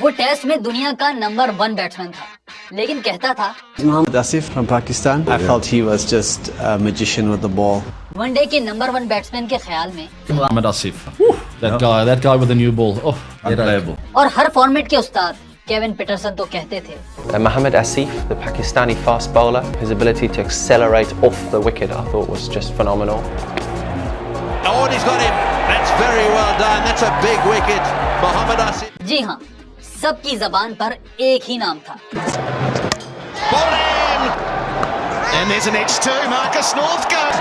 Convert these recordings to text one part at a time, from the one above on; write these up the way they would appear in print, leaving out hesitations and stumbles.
वो टेस्ट में दुनिया का नंबर 1 बैट्समैन था, लेकिन कहता था Mohammad Asif from Pakistan. I felt he was just a magician with the ball. One day के नंबर 1 बैट्समैन के ख्याल में Mohammad Asif. That guy with the new ball. Oh, unplayable. और हर फॉर्मेट के उस्ताद केविन पीटरसन तो कहते थे Mohammad Asif, the Pakistani fast bowler, his ability to accelerate off the wicket I thought was just phenomenal. Oh, and he's got him. That's very well done. That's a big wicket. Mohammad Asif. जी हाँ, सबकी जबान पर एक ही नाम था Ball in. And there's an edge too. Marcus Northcote.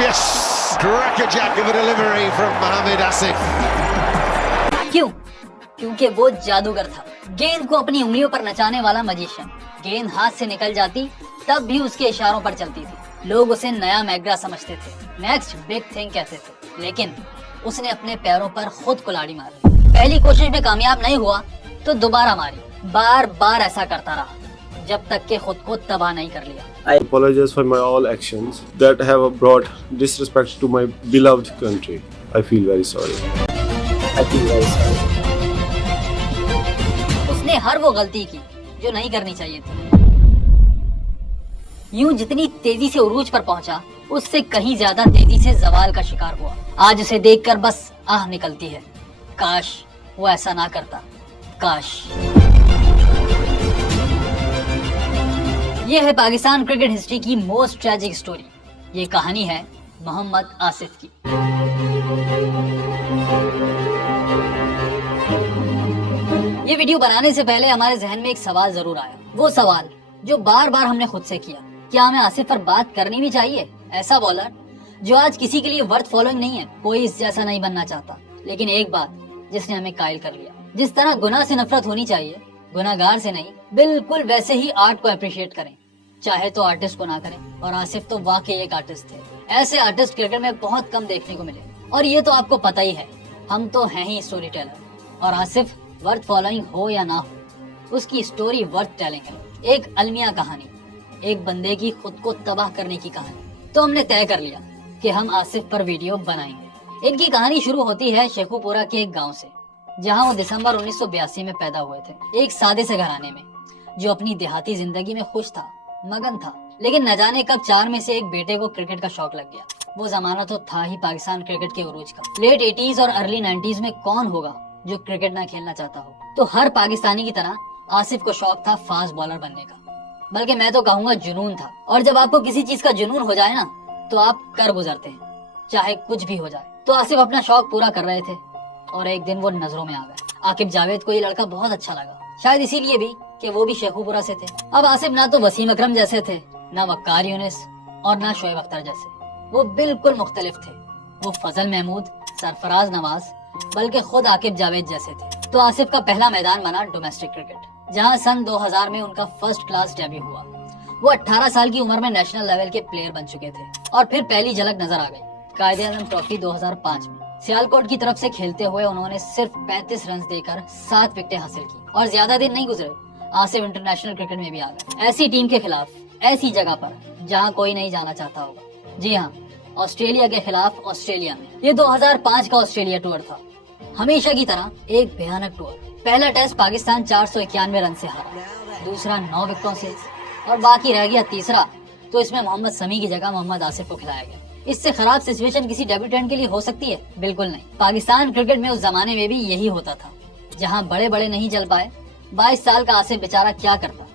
Yes. Crackerjack of a delivery from Mohammad Asif. क्यों? क्योंकि वो जादूगर था, गेंद को अपनी उंगलियों पर नचाने वाला मजिशियन। गेंद हाथ से निकल जाती तब भी उसके इशारों पर चलती थी। लोग उसे नया मैग्रा समझते थे, नेक्स्ट बिग थिंग कहते थे, लेकिन उसने अपने पैरों पर खुद कुल्हाड़ी मारी। पहली कोशिश में कामयाब नहीं हुआ तो दोबारा मारी। बार बार ऐसा करता रहा जब तक कि खुद को तबाह नहीं कर लिया। I apologize for my all actions that have brought disrespect to my beloved country. I feel very sorry. उसने हर वो गलती की जो नहीं करनी चाहिए थी। यूं जितनी तेजी से उरूज पर पहुंचा, उससे कहीं ज्यादा तेजी से जवाल का शिकार हुआ। आज उसे देखकर बस आह निकलती है, काश वो ऐसा ना करता, काश। ये है पाकिस्तान क्रिकेट हिस्ट्री की मोस्ट ट्रेजिक स्टोरी। ये कहानी है मोहम्मद आसिफ की। ये वीडियो बनाने से पहले हमारे जहन में एक सवाल जरूर आया, वो सवाल जो बार बार हमने खुद से किया, क्या हमें आसिफ पर बात करनी भी चाहिए? ऐसा बॉलर जो आज किसी के लिए वर्थ फॉलोइंग नहीं है, कोई इस जैसा नहीं बनना चाहता, लेकिन एक बात जिसने हमें कायल कर लिया। जिस तरह गुनाह से नफरत होनी चाहिए, गुनाहगार से नहीं, बिल्कुल वैसे ही आर्ट को अप्रिशिएट करें, चाहे तो आर्टिस्ट को ना करें। और आसिफ तो वाकई एक आर्टिस्ट थे। ऐसे आर्टिस्ट क्रिकेट में बहुत कम देखने को मिले, और ये तो आपको पता ही है, हम तो हैं ही स्टोरी टेलर। और आसिफ वर्थ फॉलोइंग हो या ना हो, उसकी स्टोरी वर्थ टेलिंग है। एक अलमिया कहानी, एक बंदे की खुद को तबाह करने की कहानी। तो हमने तय कर लिया कि हम आसिफ पर वीडियो बनाएंगे। इनकी कहानी शुरू होती है शेखुपुरा के एक गांव से, जहां वो दिसंबर 1982 में पैदा हुए थे। एक सादे से घराने में जो अपनी देहाती जिंदगी में खुश था, मगन था, लेकिन न जाने कब 4 में से एक बेटे को क्रिकेट का शौक लग गया। वो जमाना तो था ही पाकिस्तान क्रिकेट के उरूज का। लेट 80s और अर्ली 90s में कौन होगा जो क्रिकेट ना खेलना चाहता हो? तो हर पाकिस्तानी की तरह आसिफ को शौक था फास्ट बॉलर बनने का, बल्कि मैं तो कहूँगा जुनून था। और जब आपको किसी चीज का जुनून हो जाए ना, तो आप कर गुजरते हैं, चाहे कुछ भी हो जाए। तो आसिफ अपना शौक पूरा कर रहे थे और एक दिन वो नजरों में आ गए। आकिब जावेद को ये लड़का बहुत अच्छा लगा, शायद इसीलिए भी कि वो भी शेखुपुरा से थे। अब आसिफ ना तो वसीम अकरम जैसे थे, ना वक्कार यूनिस और ना शोएब अख्तर जैसे, वो बिल्कुल मुख्तलिफ थे। वो फजल महमूद, सरफराज नवाज, बल्कि खुद आकिब जावेद जैसे थे। तो आसिफ का पहला मैदान बना डोमेस्टिक क्रिकेट, जहां सन 2000 में उनका फर्स्ट क्लास डेब्यू हुआ। वो 18 साल की उम्र में नेशनल लेवल के प्लेयर बन चुके थे और फिर पहली झलक नजर आ गई कायदे-ए-आज़म ट्रॉफी 2005 में। सियालकोट की तरफ से खेलते हुए उन्होंने सिर्फ 35 रन देकर 7 विकेटें हासिल की और ज्यादा दिन नहीं गुजरे, आसिफ इंटरनेशनल क्रिकेट में भी आ गए। ऐसी टीम के खिलाफ, ऐसी जगह पर जहां कोई नहीं जाना चाहता होगा। जी हाँ, ऑस्ट्रेलिया के खिलाफ ऑस्ट्रेलिया में। ये 2005 का ऑस्ट्रेलिया टूर था, हमेशा की तरह एक भयानक टूर। पहला टेस्ट पाकिस्तान 491 रन से हारा, दूसरा 9 विकेटों से, और बाकी रह गया तीसरा, तो इसमें मोहम्मद शमी की जगह मोहम्मद आसिफ को खिलाया गया। इससे खराब सिचुएशन किसी डेब्यूटेंट के लिए हो सकती है? बिल्कुल नहीं। पाकिस्तान क्रिकेट में उस जमाने में भी यही होता था, जहां बड़े बड़े नहीं चल पाए। 22 साल का आसिफ बेचारा क्या करता?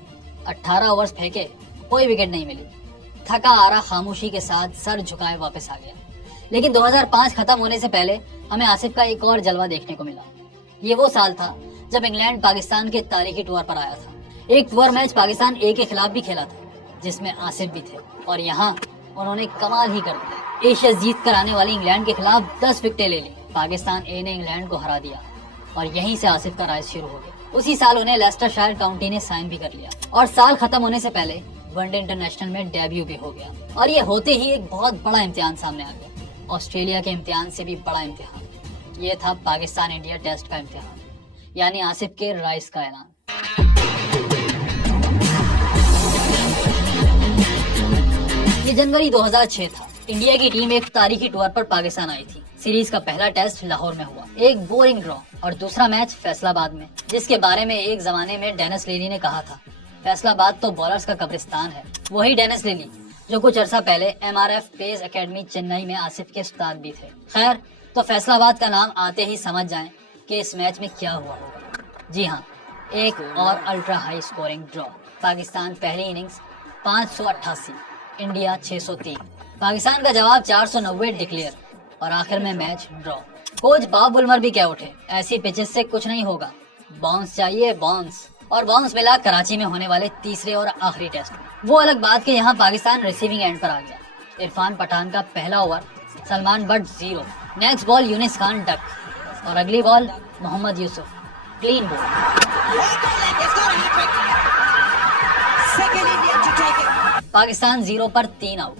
18 ओवर्स फेंके, कोई विकेट नहीं मिली, थका हारा खामोशी के साथ सर झुकाए वापस आ गया। लेकिन 2005 खत्म होने से पहले हमें आसिफ का एक और जलवा देखने को मिला। ये वो साल था जब इंग्लैंड पाकिस्तान के तारीखी टूर पर आया था। एक टूर मैच पाकिस्तान ए के खिलाफ भी खेला था, जिसमें आसिफ भी थे, और यहाँ उन्होंने कमाल ही कर दिया। एशिया जीत कर आने वाली इंग्लैंड के खिलाफ 10 विकेटें ले ली। पाकिस्तान ए ने इंग्लैंड को हरा दिया और यहीं से आसिफ का राइज शुरू हो गया। उसी साल उन्हें लेस्टरशायर काउंटी ने साइन भी कर लिया और साल खत्म होने से पहले वनडे इंटरनेशनल में डेब्यू भी हो गया। और ये होते ही एक बहुत बड़ा इम्तिहान सामने आ गया, ऑस्ट्रेलिया के इम्तिहान से भी बड़ा इम्तिहान। ये था पाकिस्तान इंडिया टेस्ट का इम्तिहान, यानी आसिफ के राइज का ऐलान। ये जनवरी 2006 था। इंडिया की टीम एक तारीखी टूर पर पाकिस्तान आई थी। सीरीज का पहला टेस्ट लाहौर में हुआ, एक बोरिंग ड्रॉ, और दूसरा मैच फैसलाबाद में, जिसके बारे में एक जमाने में डेनिस लिली ने कहा था, फैसलाबाद तो बॉलर्स का कब्रिस्तान है। वही डेनिस लिली जो कुछ अर्सा पहले MRF पेस एकेडमी चेन्नई में आसिफ के उस्ताद भी थे। खैर, तो फैसलाबाद का नाम आते ही समझ जाएं कि इस मैच में क्या हुआ होगा। जी हाँ, एक और ultra high scoring draw. Pakistan पहली इनिंग्स 588, इंडिया 603। पाकिस्तान का जवाब 490 डिक्लेयर, और आखिर में match draw. Coach Bob Woolmer भी कह उठे, ऐसी पिचेस से कुछ नहीं होगा, बाउंस चाहिए बाउंस। और बाउंस मिला कराची में होने वाले तीसरे और आखिरी टेस्ट में। वो अलग बात कि यहाँ पाकिस्तान रिसीविंग एंड पर आ गया। इरफान पठान का पहला over, Salman Butt 0, next ball Younis Khan duck, और अगली ball Mohammad Yousuf clean ball. Pakistan 0 पर 3 आउट,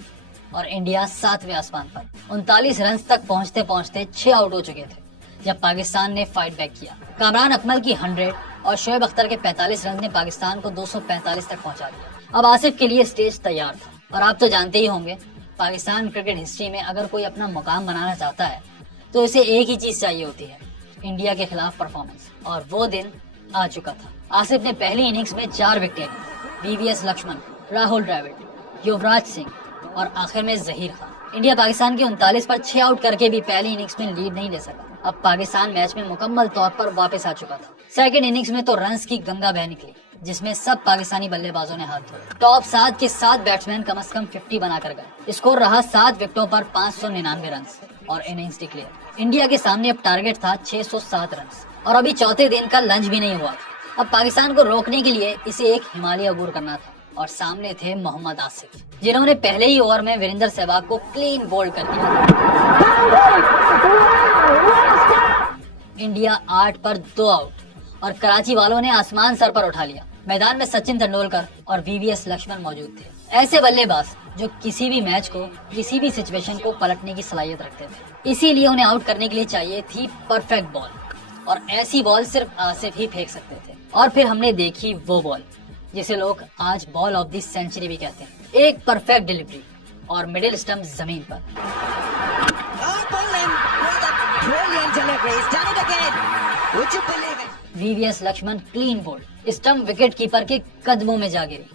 और इंडिया 7वें आसमान पर। 39 रन तक पहुंचते पहुंचते 6 आउट हो चुके थे जब पाकिस्तान ने फाइट बैक किया। कामरान अकमल की 100 और शोएब अख्तर के 45 रन ने पाकिस्तान को 245 तक पहुंचा दिया। अब आसिफ के लिए स्टेज तैयार था, और आप तो जानते ही होंगे, पाकिस्तान क्रिकेट हिस्ट्री में अगर कोई अपना मुकाम बनाना चाहता है तो उसे एक ही चीज चाहिए होती है, इंडिया के खिलाफ परफॉर्मेंस। और वो दिन आ चुका था। आसिफ ने पहली इनिंग्स में 4 विकेटें ली। VVS लक्ष्मण, राहुल द्रविड़, युवराज सिंह और आखिर में जहीर खान। इंडिया पाकिस्तान के 39 पर 6 आउट करके भी पहली इनिंग्स में लीड नहीं ले सका। अब पाकिस्तान मैच में मुकम्मल तौर पर वापस आ चुका था। सेकंड इनिंग्स में तो रन्स की गंगा बह निकली, जिसमें सब पाकिस्तानी बल्लेबाजों ने हाथ धोए। टॉप 7 के 7 बैट्समैन कम से कम 50 बनाकर गए। स्कोर रहा 7 विकेटों पर 599 रन और इनिंग्स डिक्लेयर। इंडिया के सामने अब टारगेट था 607 रन, और अभी चौथे दिन का लंच भी नहीं हुआ। अब पाकिस्तान को रोकने के लिए इसे एक हिमालय अबूर करना था, और सामने थे मोहम्मद आसिफ, जिन्होंने पहले ही ओवर में वीरेंद्र सहवाग को क्लीन बोल्ड कर दिया। इंडिया 8 पर 2 आउट, और कराची वालों ने आसमान सर पर उठा लिया। मैदान में सचिन तेंदुलकर और VVS लक्ष्मण मौजूद थे, ऐसे बल्लेबाज जो किसी भी मैच को, किसी भी सिचुएशन को पलटने की सलाहियत रखते थे। इसीलिए उन्हें आउट करने के लिए चाहिए थी परफेक्ट बॉल, और ऐसी बॉल सिर्फ आसिफ ही फेंक सकते थे। और फिर हमने देखी वो बॉल जिसे लोग आज बॉल ऑफ द सेंचुरी भी कहते हैं। एक परफेक्ट डिलीवरी और मिडिल स्टंप जमीन पर। VVS Laxman clean bowled, stump wicket keeper के कदमों में जा गिरी।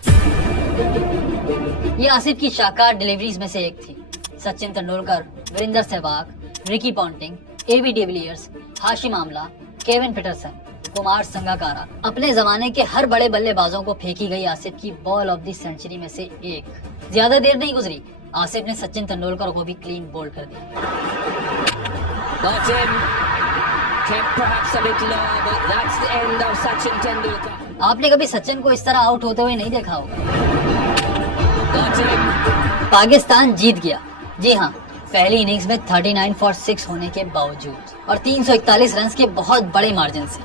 ये आसिफ की शानदार डिलीवरीज में से एक थी। Sachin Tendulkar, Virender Sehwag, Ricky Ponting, AB de Villiers, Hashim Amla, Kevin Pietersen, Kumar Sangakkara, अपने जमाने के हर बड़े बल्लेबाजों को फेंकी गई आसिफ की बॉल ऑफ द सेंचुरी में से एक। ज्यादा देर नहीं गुजरी, आसिफ ने सचिन तेंदुलकर को भी क्लीन बोल्ड कर दिया। आपने कभी सचिन को इस तरह आउट होते हुए नहीं देखा होगा। पाकिस्तान जीत गया। जी हाँ, पहली इनिंग्स में 39 for 6 होने के बावजूद, और 341 रन के बहुत बड़े मार्जिन से।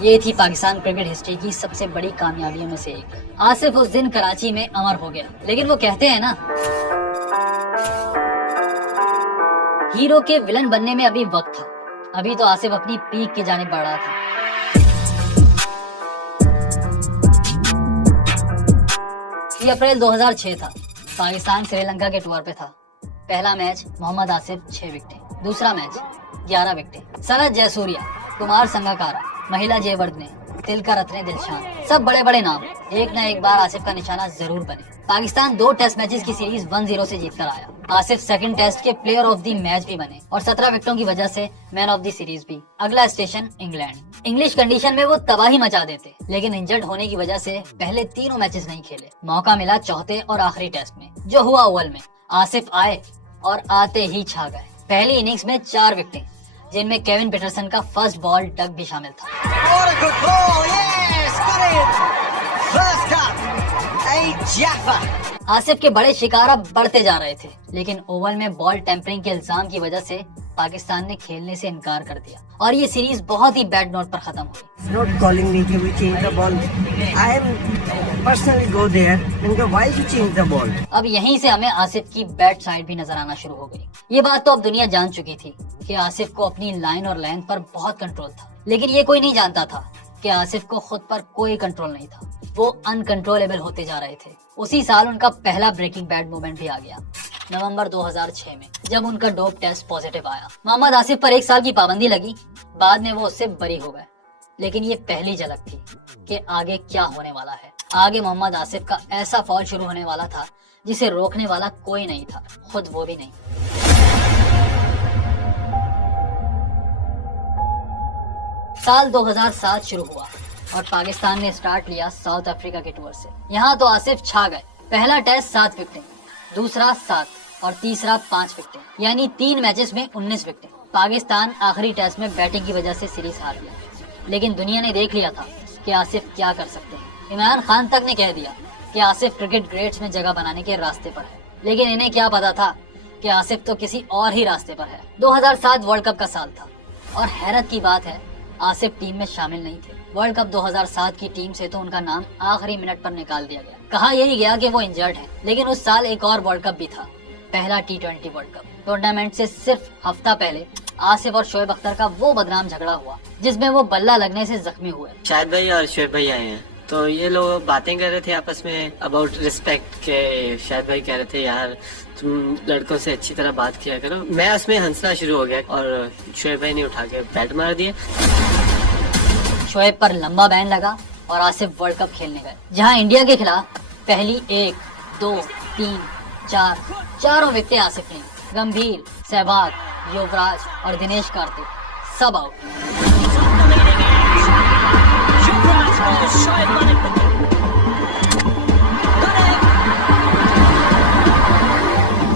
ये थी पाकिस्तान क्रिकेट हिस्ट्री की सबसे बड़ी कामयाबियों में से एक। आसिफ उस दिन कराची में अमर हो गया। लेकिन वो कहते हैं ना, हीरो के विलन बनने में अभी वक्त था। अभी तो आसिफ अपनी पीक के जाने बढ़ रहा था। ये अप्रैल 2006 था। पाकिस्तान श्रीलंका के टूर पे था। पहला मैच मोहम्मद आसिफ 6 विकेटें, दूसरा मैच 11 विकेटें। सनत जयसूर्या, कुमार संगाकारा, महिला जयवर्धने, तिलका रत्ने दिलशान, सब बड़े बड़े नाम एक न एक बार आसिफ का निशाना जरूर बने। पाकिस्तान 2 टेस्ट मैचेस की सीरीज 1-0 से जीत कर आया। आसिफ सेकंड टेस्ट के प्लेयर ऑफ द मैच भी बने, और 17 विकेटों की वजह से मैन ऑफ द सीरीज भी। अगला स्टेशन इंग्लैंड। इंग्लिश कंडीशन में वो तबाही मचा देते, लेकिन इंजर्ड होने की वजह से पहले तीनों मैचेस नहीं खेले। मौका मिला चौथे और आखिरी टेस्ट में, जो हुआ ओवल में। आसिफ आए और आते ही छा गए। पहली इनिंग्स में 4 विकेटें, जिनमें केविन पीटरसन का फर्स्ट बॉल डक भी शामिल था। आसिफ के बड़े शिकार अब बढ़ते जा रहे थे, लेकिन ओवल में बॉल टेम्परिंग के इल्जाम की वजह से पाकिस्तान ने खेलने से इनकार कर दिया, और ये सीरीज बहुत ही बैड नोट पर खत्म हुई। Not calling me to change the ball. I am personally go there and go, why you change the ball? अब यहीं से हमें आसिफ की बैड साइड भी नजर आना शुरू हो गई। ये बात तो अब दुनिया जान चुकी थी कि आसिफ को अपनी लाइन और लेंथ पर बहुत कंट्रोल था, लेकिन ये कोई नहीं जानता था कि आसिफ को खुद पर कोई कंट्रोल नहीं था। वो अनकंट्रोलेबल होते जा रहे थे। उसी साल उनका पहला ब्रेकिंग बैड मूवमेंट भी आ गया, नवंबर 2006 में, जब उनका डोप टेस्ट पॉजिटिव आया। मोहम्मद आसिफ पर 1 साल की पाबंदी लगी, बाद में वो उससे बरी हो गए। लेकिन ये पहली झलक थी कि आगे क्या होने वाला है। आगे मोहम्मद आसिफ का ऐसा फॉल शुरू होने वाला था जिसे रोकने वाला कोई नहीं था, खुद वो भी नहीं। साल 2007 शुरू हुआ और पाकिस्तान ने स्टार्ट लिया साउथ अफ्रीका के टूर से। यहाँ तो आसिफ छा गए। पहला टेस्ट 7 विकेटें, दूसरा 7 और तीसरा 5 विकेटें, यानी 3 मैचेस में 19 विकेटें। पाकिस्तान आखिरी टेस्ट में बैटिंग की वजह से सीरीज हार गया, लेकिन दुनिया ने देख लिया था कि आसिफ क्या कर सकते हैं। इमरान खान तक ने कह दिया कि आसिफ क्रिकेट ग्रेट्स में जगह बनाने के रास्ते पर है, लेकिन इन्हें क्या पता था कि आसिफ तो किसी और ही रास्ते पर है। 2007 वर्ल्ड कप का साल था और हैरत की बात है आसिफ टीम में शामिल नहीं थे। वर्ल्ड कप 2007 की टीम से तो उनका नाम आखिरी मिनट पर निकाल दिया गया। कहा यही गया कि वो इंजर्ड हैं, लेकिन उस साल एक और वर्ल्ड कप भी था, पहला T20 वर्ल्ड कप। टूर्नामेंट से सिर्फ हफ्ता पहले आसिफ और शोएब अख्तर का वो बदनाम झगड़ा हुआ जिसमें वो बल्ला लगने से जख्मी हुए। शाहिद भाई और शोएब भाई आए हैं, तो ये लोग बातें कर रहे थे आपस में अबाउट रिस्पेक्ट के। शाहिद भाई कह रहे थे यार तुम लड़कों से अच्छी तरह बात किया करो। मैं उसमें हंसना शुरू हो गया और शोएब भाई ने उठा के बैट मार दिया। शोएब पर लंबा बैन लगा और आसिफ वर्ल्ड कप खेलने गए, जहां इंडिया के खिलाफ पहली 1, 2, 3, 4 चारों विकेटें आसिफ ने। गंभीर, सहवाग, युवराज और दिनेश कार्तिक सब आउट।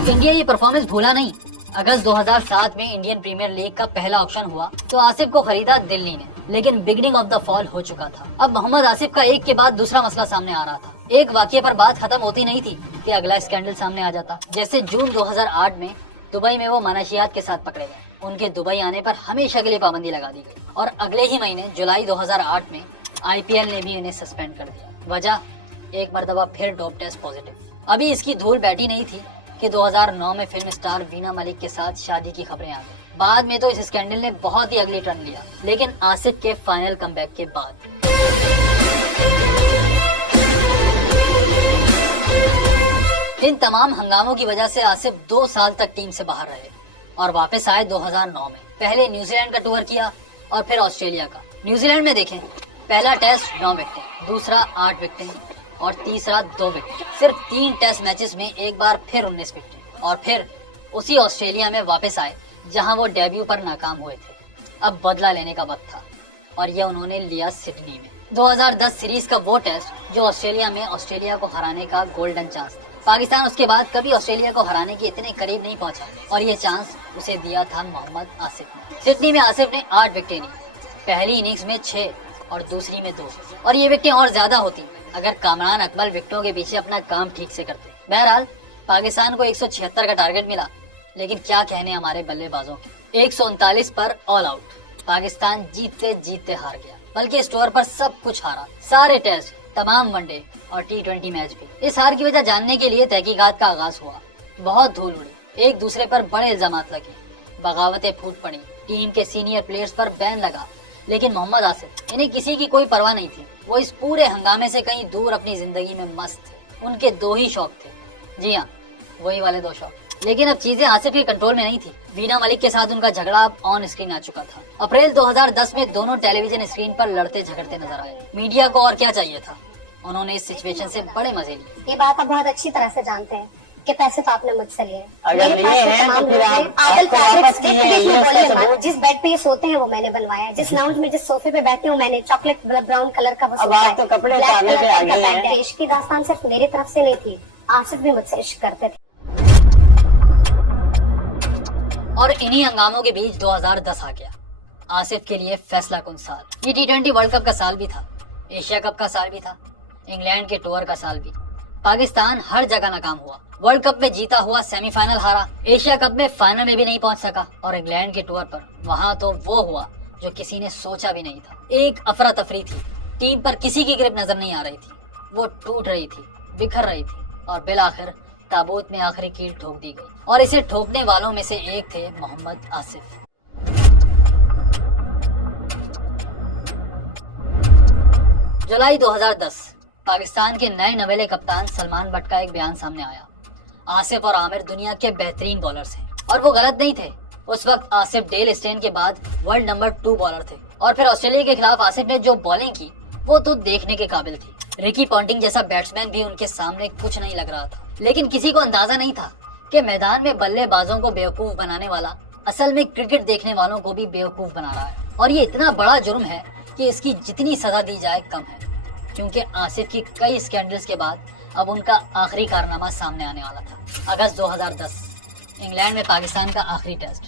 इंडिया ये परफॉर्मेंस भूला नहीं। अगस्त 2007 में इंडियन प्रीमियर लीग का पहला ऑक्शन हुआ तो आसिफ को खरीदा दिल्ली ने, लेकिन बिगनिंग ऑफ द फॉल हो चुका था। अब मोहम्मद आसिफ का एक के बाद दूसरा मसला सामने आ रहा था। एक वाकये पर बात खत्म होती नहीं थी कि अगला स्कैंडल सामने आ जाता। जैसे जून 2008 में दुबई में वो मनाशियात के साथ पकड़े गए। उनके दुबई आने पर हमेशा के लिए पाबंदी लगा दी गई और अगले ही महीने जुलाई 2008 में IPL ने भी इन्हें सस्पेंड कर दिया। वजह, एक मरतबा फिर डोप टेस्ट पॉजिटिव। अभी इसकी धूल बैठी नहीं थी कि 2009 में फिल्म स्टार वीना मलिक के साथ शादी की खबरें आ गई। बाद में तो इस स्कैंडल ने बहुत ही अगली टर्न लिया, लेकिन आसिफ के फाइनल कमबैक के बाद। इन तमाम हंगामों की वजह से आसिफ 2 साल तक टीम से बाहर रहे और वापस आए 2009 में। पहले न्यूजीलैंड का टूर किया और फिर ऑस्ट्रेलिया का। न्यूजीलैंड में देखें, पहला टेस्ट 9 विकेटें, दूसरा 8 विकेटें और तीसरा 2 विकेट। सिर्फ 3 टेस्ट मैचेस में एक बार फिर 19 विकेट और फिर उसी ऑस्ट्रेलिया में वापस आए जहां वो डेब्यू पर नाकाम हुए थे। अब बदला लेने का वक्त था और यह उन्होंने लिया सिडनी में। 2010 सीरीज का वो टेस्ट जो ऑस्ट्रेलिया में ऑस्ट्रेलिया को हराने का गोल्डन चांस था। पाकिस्तान उसके बाद कभी ऑस्ट्रेलिया को हराने के इतने करीब नहीं पहुंचा और ये चांस उसे दिया था मोहम्मद आसिफ ने। सिडनी में आसिफ ने 8 विकेटें ली, पहली इनिंग्स में 6 और दूसरी में 2, और ये विकेटें और ज्यादा होती अगर कामरान अकमल विकेटों के पीछे अपना काम ठीक से करते। बहरहाल पाकिस्तान को 176 का टारगेट मिला, लेकिन क्या कहने हमारे बल्लेबाजों के। 139 पर ऑल आउट। पाकिस्तान जीतते जीतते हार गया, बल्कि स्टोर पर सब कुछ हारा, सारे टेस्ट, तमाम वनडे और T20 मैच भी। इस हार की वजह जानने के लिए तहकीकात का आगाज हुआ। बहुत धूल उड़ी, एक दूसरे पर बड़े इल्जामात लगे, बगावतें फूट पड़ी, टीम के सीनियर प्लेयर्स पर बैन लगा, लेकिन मोहम्मद आसिफ, इन्हें किसी की कोई परवाह नहीं थी। वो इस पूरे हंगामे से कहीं दूर अपनी जिंदगी में मस्त थे। उनके 2 ही शौक थे, जी हाँ, वही वाले 2 शौक। लेकिन अब चीजें आसिफ के कंट्रोल में नहीं थी। वीना मलिक के साथ उनका झगड़ा अब ऑन स्क्रीन आ चुका था। अप्रैल 2010 में दोनों टेलीविजन स्क्रीन पर लड़ते झगड़ते नजर आए। मीडिया को और क्या चाहिए था, उन्होंने इस सिचुएशन से बड़े मजे लिए। ये बात आप बहुत अच्छी तरह से जानते हैं कि पैसे तो आपने मुझसे लिए। अगर लिए हैं तो फिर आपको वापस किए हैं, ये उसका सबूत। जिस बेड पे ये सोते हैं वो मैंने बनवाया है, जिस लाउंज में जिस सोफे पे बैठे हूँ मैंने, चॉकलेट ब्राउन कलर का वो अब आप तो कपड़े उतारने पे आ गए हैं। इश्क की दास्तान सिर्फ मेरी तरफ से नहीं थी, आसिफ भी मुझसे इश्क करते थे। और इन्हीं हंगामों के बीच 2010 आ गया, आसिफ के लिए फैसला कुन साल। ये T20 वर्ल्ड कप का साल भी था, एशिया कप का साल भी था, इंग्लैंड के टूर का साल भी। पाकिस्तान हर जगह नाकाम हुआ। वर्ल्ड कप में जीता हुआ सेमीफाइनल हारा, एशिया कप में फाइनल में भी नहीं पहुंच सका, और इंग्लैंड के टूर पर वहां तो वो हुआ जो किसी ने सोचा भी नहीं था। एक अफरा तफरी थी, टीम पर किसी की ग्रिप नजर नहीं आ रही थी, वो टूट रही थी, बिखर रही थी, और बिलाखिर ताबूत में आखिरी कील ठोक दी गई, और इसे ठोकने वालों में से एक थे मोहम्मद आसिफ। जुलाई 2010 पाकिस्तान के नए नवेले कप्तान सलमान बट का एक बयान सामने आया। आसिफ और आमिर दुनिया के बेहतरीन बॉलर्स हैं और वो गलत नहीं थे। उस वक्त आसिफ डेल स्टेन के बाद वर्ल्ड नंबर 2 बॉलर थे और फिर ऑस्ट्रेलिया के खिलाफ आसिफ ने जो बॉलिंग की वो तो देखने के काबिल थी। रिकी पॉन्टिंग जैसा बैट्समैन भी उनके सामने कुछ नहीं लग रहा था, लेकिन किसी को अंदाजा नहीं था कि मैदान में बल्लेबाजों को बेवकूफ बनाने वाला असल में क्रिकेट देखने वालों को भी बेवकूफ बना रहा है। और ये इतना बड़ा जुर्म है कि इसकी जितनी सजा दी जाए कम है, क्योंकि आसिफ की कई स्कैंडल्स के बाद अब उनका आखिरी कारनामा सामने आने वाला था। अगस्त 2010 इंग्लैंड में पाकिस्तान का आखिरी टेस्ट,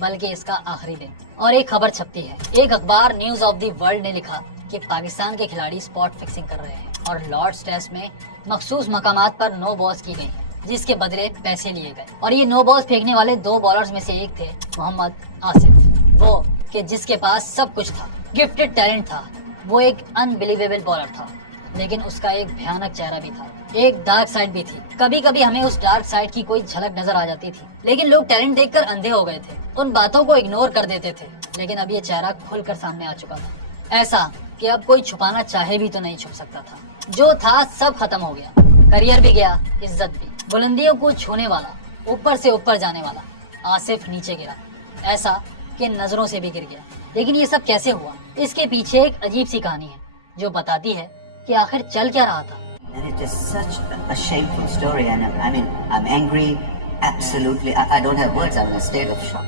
बल्कि इसका आखिरी दिन, और एक खबर छपती है। एक अखबार न्यूज ऑफ द वर्ल्ड ने लिखा कि पाकिस्तान के खिलाड़ी स्पॉट फिक्सिंग कर रहे हैं और लॉर्ड्स टेस्ट में मखसूस मकामात पर नो बॉल्स की गई हैं, जिसके बदले पैसे लिए गए। और ये नो बॉल्स फेंकने वाले 2 बॉलर्स में से एक थे मोहम्मद आसिफ, वो कि जिसके पास सब कुछ था, गिफ्टेड टैलेंट था, वो एक अनबिलीवेबल बॉलर था, लेकिन उसका एक भयानक चेहरा भी था, एक डार्क साइड भी थी। कभी कभी हमें उस डार्क साइड की कोई झलक नजर आ जाती थी, लेकिन लोग टैलेंट देखकर अंधे हो गए थे, उन बातों को इग्नोर कर देते थे। लेकिन अब ये चेहरा खुलकर सामने आ चुका था, ऐसा कि अब कोई छुपाना चाहे भी तो नहीं छुप सकता था। जो था सब खत्म हो गया, करियर भी गया, इज्जत भी। बुलंदियों को छूने वाला, ऊपर से ऊपर जाने वाला आसिफ नीचे गिरा, ऐसा कि नजरों से भी गिर गया। लेकिन ये सब कैसे हुआ? इसके पीछे एक अजीब सी कहानी है जो बताती है कि आखिर चल क्या रहा था। And it's just such a shameful story, and I mean, I'm angry, absolutely. I don't have words. I'm in a state of shock.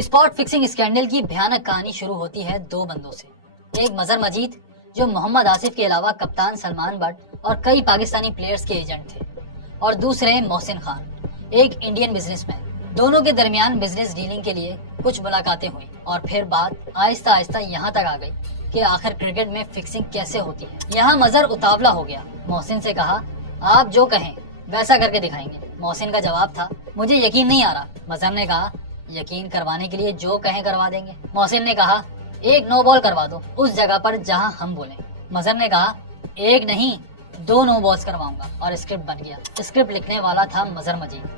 Spot fixing scandal की भयानक कहानी शुरू होती है 2 बंदों से। एक मजहर मजीद, जो मोहम्मद आसिफ के अलावा कप्तान सलमान बट और कई पाकिस्तानी प्लेयर्स के एजेंट थे, और दूसरे मोहसिन खान, एक इंडियन बिजनेसमैन। दोनों के दरमियान बिजनेस डीलिंग के लिए कुछ मुलाकातें हुई और फिर बात आहिस्ता आहिस्ता यहाँ तक आ गई कि आखिर क्रिकेट में फिक्सिंग कैसे होती है। यहाँ मजहर उतावला हो गया। मोहसिन से कहा, आप जो कहें वैसा करके दिखाएंगे। मोहसिन का जवाब था, मुझे यकीन नहीं आ रहा। मजहर ने कहा, यकीन करवाने के लिए जो कहें करवा देंगे। मोहसिन ने कहा, एक नो बॉल करवा दो उस जगह पर जहां हम बोले। मजहर ने कहा, एक नहीं 2 नो बॉल्स करवाऊंगा, और स्क्रिप्ट बन गया। स्क्रिप्ट लिखने वाला था मजहर मजीद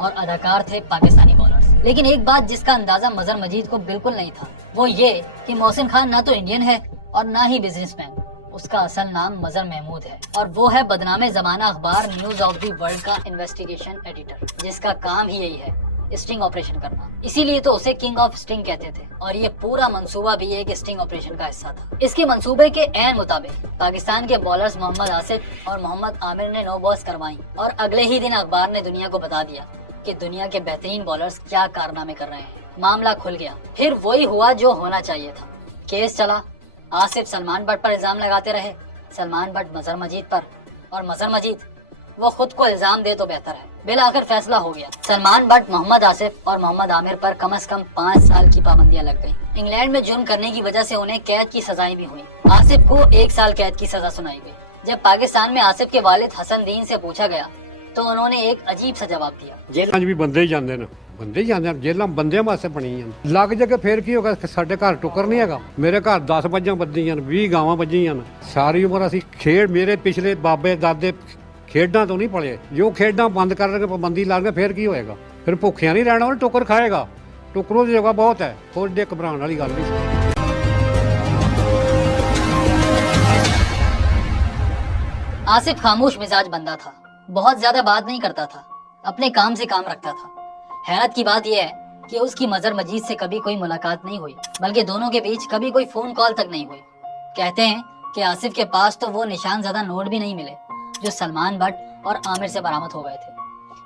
और अदाकार थे पाकिस्तानी बॉलर्स। लेकिन एक बात जिसका अंदाजा मजहर मजीद को बिल्कुल नहीं था, वो ये कि मोहसिन खान ना तो इंडियन है और ना ही बिजनेसमैन। उसका असल नाम मजहर महमूद है और वो है बदनामे जमाना अखबार न्यूज ऑफ द वर्ल्ड का इन्वेस्टिगेशन एडिटर, जिसका काम ही यही है, स्टिंग ऑपरेशन करना। इसीलिए तो उसे किंग ऑफ स्टिंग कहते थे। और ये पूरा मंसूबा भी एक स्टिंग ऑपरेशन का हिस्सा था। इसके मंसूबे के ऐन मुताबिक पाकिस्तान के बॉलर्स मोहम्मद आसिफ और मोहम्मद आमिर ने नो बॉल्स करवाई और अगले ही दिन अखबार ने दुनिया को बता दिया कि दुनिया के बेहतरीन बॉलर्स क्या कारनामे कर रहे हैं। मामला खुल गया। फिर वही हुआ जो होना चाहिए था। केस चला। आसिफ सलमान बट पर इल्जाम लगाते रहे, सलमान बट मजहर मजीद पर, और मजहर मजीद वो खुद को इल्जाम दे तो बेहतर है। बिल आखिर फैसला हो गया। सलमान बट मोहम्मद आसिफ और मोहम्मद आमिर पर कम से कम 5 साल की पाबंदियां लग गई। इंग्लैंड में जुर्म करने की वजह से उन्हें कैद की सजाएं भी हुई। आसिफ को 1 साल कैद की सजा सुनाई गई। जब पाकिस्तान में आसिफ के वालिद हसन दीन से पूछा गया तो उन्होंने एक अजीब सा जवाब दिया। जेलां भी बंदे ही जांदे ने, बंदे ही जांदे, जेलां बंदे वास्ते बणीਆਂ ਲੱਗ ਜਗੇ ਫੇਰ ਕੀ ਹੋਗਾ। ਸਾਡੇ ਘਰ ਟੁੱਕਰ ਨਹੀਂ ਹੈਗਾ। ਮੇਰੇ ਘਰ 10 ਮੱਝਾਂ ਬੱਧੀਆਂ ਨੇ, 20 ਗਾਵਾਂ ਬੱਝੀਆਂ ਨੇ। ਸਾਰੀ ਉਮਰ ਅਸੀਂ ਖੇਡ, ਮੇਰੇ ਪਿਛਲੇ ਬਾਬੇ ਦਾਦੇ ਖੇਡਾਂ ਤੋਂ ਨਹੀਂ ਪਲੇ। ਜੋ ਖੇਡਾਂ ਬੰਦ ਕਰਕੇ ਪਾਬੰਦੀ ਲਾ ਕੇ ਫੇਰ ਕੀ ਹੋਏਗਾ। ਫਿਰ ਭੁੱਖਿਆਂ ਨਹੀਂ ਰਹਿਣਾ, ਉਹ ਟੁੱਕਰ ਖਾਏਗਾ। ਟੁੱਕਰੋਂ ਦੀ ਜਗ੍ਹਾ ਬਹੁਤ ਹੈ, ਕੋਈ ਘਬਰਾਉਣ ਵਾਲੀ ਗੱਲ ਨਹੀਂ। आसिफ खामोश मिजाज बंदा था, बहुत ज्यादा बात नहीं करता था, अपने काम से काम रखता था। हैरत की बात यह है कि उसकी मजहर मजीद से कभी कोई मुलाकात नहीं हुई, बल्कि दोनों के बीच कभी कोई फोन कॉल तक नहीं हुई। कहते हैं कि आसिफ के पास तो वो निशान ज़्यादा नोट भी नहीं मिले जो सलमान बट और आमिर से बरामद हो गए थे।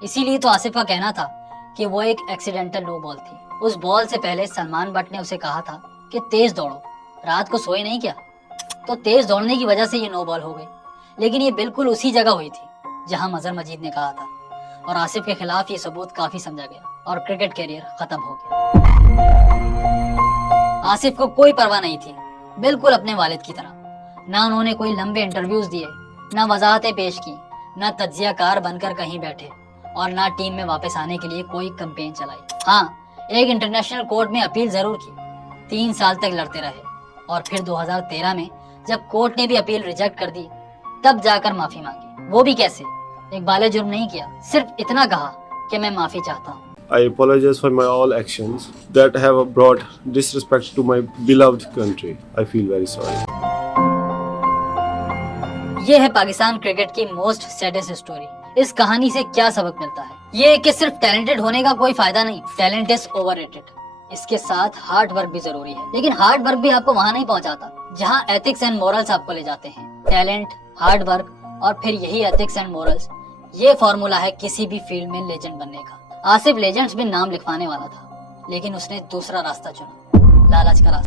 इसीलिए तो आसिफ का कहना था कि वो एक एक्सीडेंटल नो बॉल थी। उस बॉल से पहले सलमान बट ने उसे कहा था कि तेज दौड़ो, रात को सोए नहीं क्या, तो तेज दौड़ने की वजह से ये नो बॉल हो गई। लेकिन ये बिल्कुल उसी जगह हुई थी जहां मजहर मजीद ने कहा था, और आसिफ के खिलाफ ये सबूत काफी समझा गया और क्रिकेट कैरियर खत्म हो गया। आसिफ को कोई परवाह नहीं थी, बिल्कुल अपने वालिद की तरह। ना उन्होंने कोई लंबे इंटरव्यूज दिए, ना वजाहतें पेश की, ना तज्जियाकार बनकर कहीं बैठे, और ना टीम में वापस आने के लिए कोई कैंपेन चलाई। हाँ, एक इंटरनेशनल कोर्ट में अपील जरूर की, 3 साल तक लड़ते रहे, और फिर 2013 में जब कोर्ट ने भी अपील रिजेक्ट कर दी तब जाकर माफी मांगी। वो भी कैसे, एक बाले जुर्म नहीं किया, सिर्फ इतना कहा कि मैं माफी चाहता हूँ। I apologize for my all actions that have brought disrespect to my beloved country. I feel very sorry. ये है पाकिस्तान क्रिकेट की मोस्ट सैडेस्ट स्टोरी। इस कहानी से क्या सबक मिलता है? ये कि सिर्फ टैलेंटेड होने का कोई फायदा नहीं, टैलेंट इज ओवररेटेड। इसके साथ हार्ड वर्क भी जरूरी है, लेकिन हार्ड वर्क भी आपको वहाँ नहीं पहुँचाता जहाँ एथिक्स एंड मोरल्स आपको ले जाते हैं। टैलेंट, हार्ड वर्क और फिर यही एथिक्स एंड मोरल्स, ये फॉर्मूला है किसी भी फील्ड में लेजेंड बनने का। आसिफ लेजेंड्स में नाम लिखवाने वाला था, लेकिन उसने दूसरा रास्ता चुना, लालच का रास्ता।